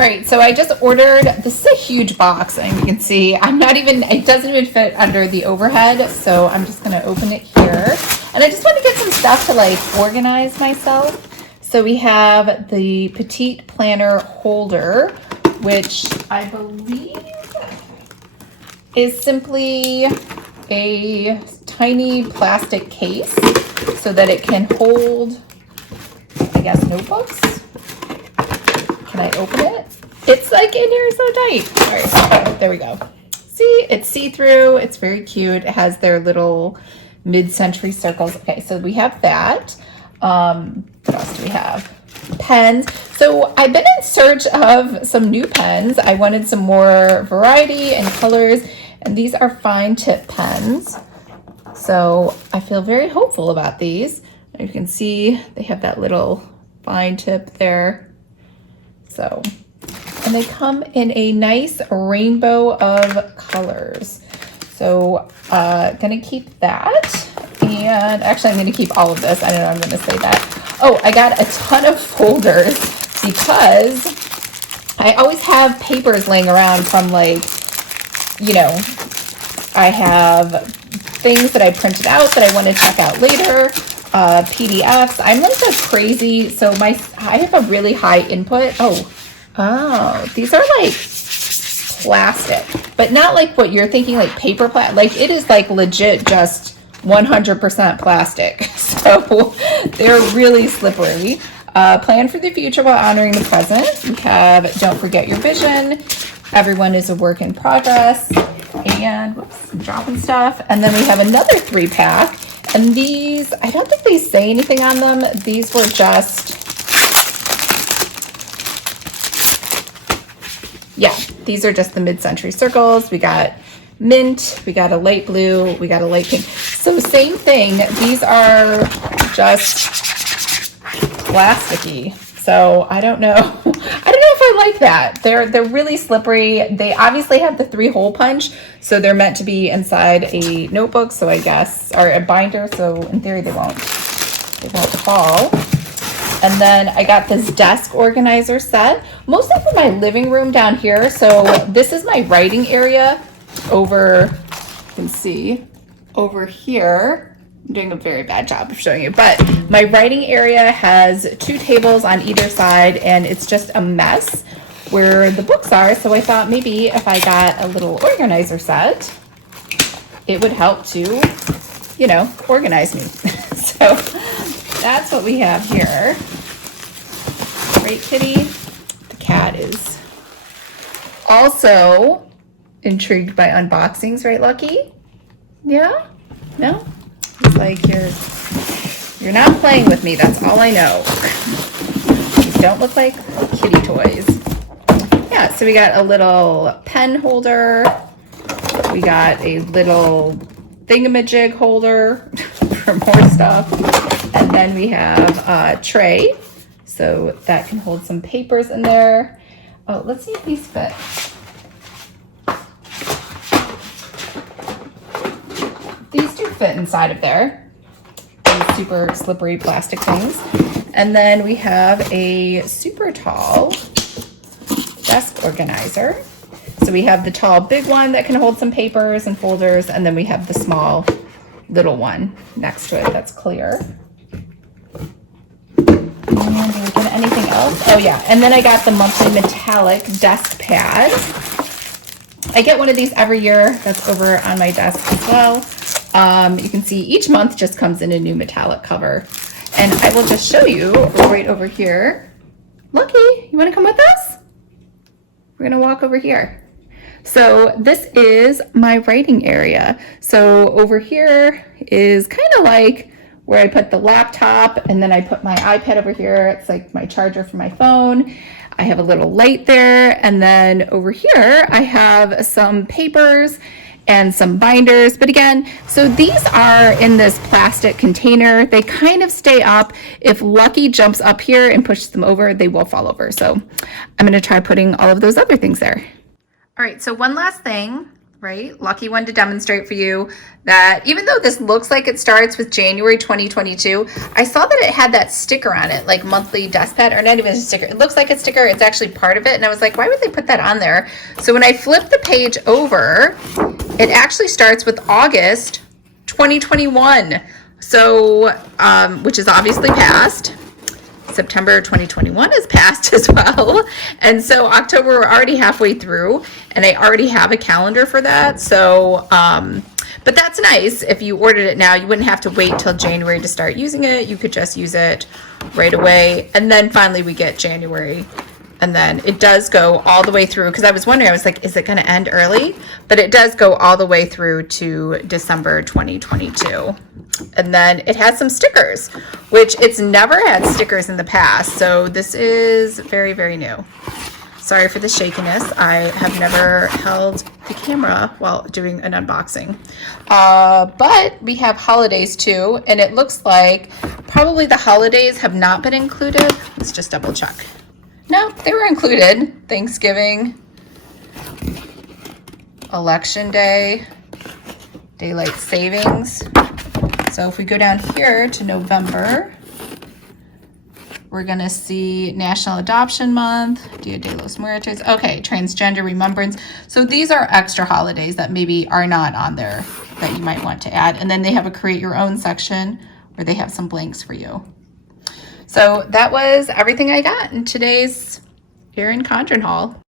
right, so I just ordered, this is a huge box, and you can see it doesn't even fit under the overhead, so I'm just gonna open it here. And I just want to get some stuff to like organize myself. So we have the Petite Planner holder, which I believe is simply a tiny plastic case so that it can hold, I guess, notebooks. Can I open it? It's like in here so tight. All right, okay, there we go. See, it's see-through. It's very cute. It has their little mid-century circles. Okay, so we have that. What else do we have? Pens. So I've been in search of some new pens. I wanted some more variety and colors, and these are fine tip pens. So I feel very hopeful about these. You can see they have that little fine tip there. So, and they come in a nice rainbow of colors. So gonna keep that. And actually I'm gonna keep all of this. I don't know, I'm gonna say that. Oh, I got a ton of folders because I always have papers laying around from like, you know, I have things that I printed out that I want to check out later, PDFs. I'm like a crazy, so I have a really high input. Oh, these are like plastic, but not like what you're thinking, like paper plastic. Like it is like legit just 100% plastic. So they're really slippery. Plan for the future while honoring the present. We have Don't Forget Your Vision. Everyone is a work in progress. And whoops, I'm dropping stuff. And then we have another 3-pack. And these, I don't think they say anything on them. These were just, yeah, these are just the mid-century circles. We got mint, we got a light blue, we got a light pink. So same thing, these are just plasticky. So I don't know. I don't know if I like that. They're really slippery. They obviously have the 3-hole punch, so they're meant to be inside a notebook, so I guess, or a binder, so in theory they won't fall. And then I got this desk organizer set, mostly for my living room down here. So this is my writing area over, you can see, over here. I'm doing a very bad job of showing you, but my writing area has 2 tables on either side, and it's just a mess where the books are. So I thought maybe if I got a little organizer set, it would help to, you know, organize me. So that's what we have here. Right, Kitty? The cat is also intrigued by unboxings, right, Lucky? Yeah? No? It's like you're not playing with me, that's all I know. These don't look like kitty toys. Yeah, so we got a little pen holder. We got a little thingamajig holder for more stuff. And then we have a tray, so that can hold some papers in there. Oh, let's see if these fit. These do fit inside of there. These super slippery plastic things. And then we have a super tall desk organizer. So we have the tall big one that can hold some papers and folders, and then we have the small little one next to it that's clear. And did we get anything else? Oh yeah, and then I got the monthly metallic Deskpad. I get one of these every year. That's over on my desk as well. You can see each month just comes in a new metallic cover. And I will just show you right over here. Lucky, you want to come with us? We're going to walk over here. So this is my writing area. So over here is kind of like where I put the laptop, and then I put my iPad over here. It's like my charger for my phone. I have a little light there. And then over here, I have some papers and some binders. But again, so these are in this plastic container. They kind of stay up. If Lucky jumps up here and pushes them over, they will fall over. So I'm going to try putting all of those other things there. All right, so one last thing. right? Lucky one to demonstrate for you that even though this looks like it starts with January 2022, I saw that it had that sticker on it, like monthly Deskpad, or not even a sticker. It looks like a sticker. It's actually part of it. And I was like, why would they put that on there? So when I flip the page over, it actually starts with August 2021. So, which is obviously past. September 2021 is passed as well. And so October, we're already halfway through, and I already have a calendar for that. So, but that's nice. If you ordered it now, you wouldn't have to wait till January to start using it. You could just use it right away. And then finally we get January. And then it does go all the way through, because I was wondering, I was like, is it going to end early? But it does go all the way through to December 2022. And then it has some stickers, which it's never had stickers in the past. So this is very, very new. Sorry for the shakiness. I have never held the camera while doing an unboxing. But we have holidays too. And it looks like probably the holidays have not been included. Let's just double check. No, they were included. Thanksgiving, Election Day, Daylight Savings. So if we go down here to November, we're gonna see National Adoption Month, Dia de los Muertos. Okay, Transgender Remembrance. So these are extra holidays that maybe are not on there that you might want to add. And then they have a create your own section where they have some blanks for you. So that was everything I got in today's Erin Condren haul.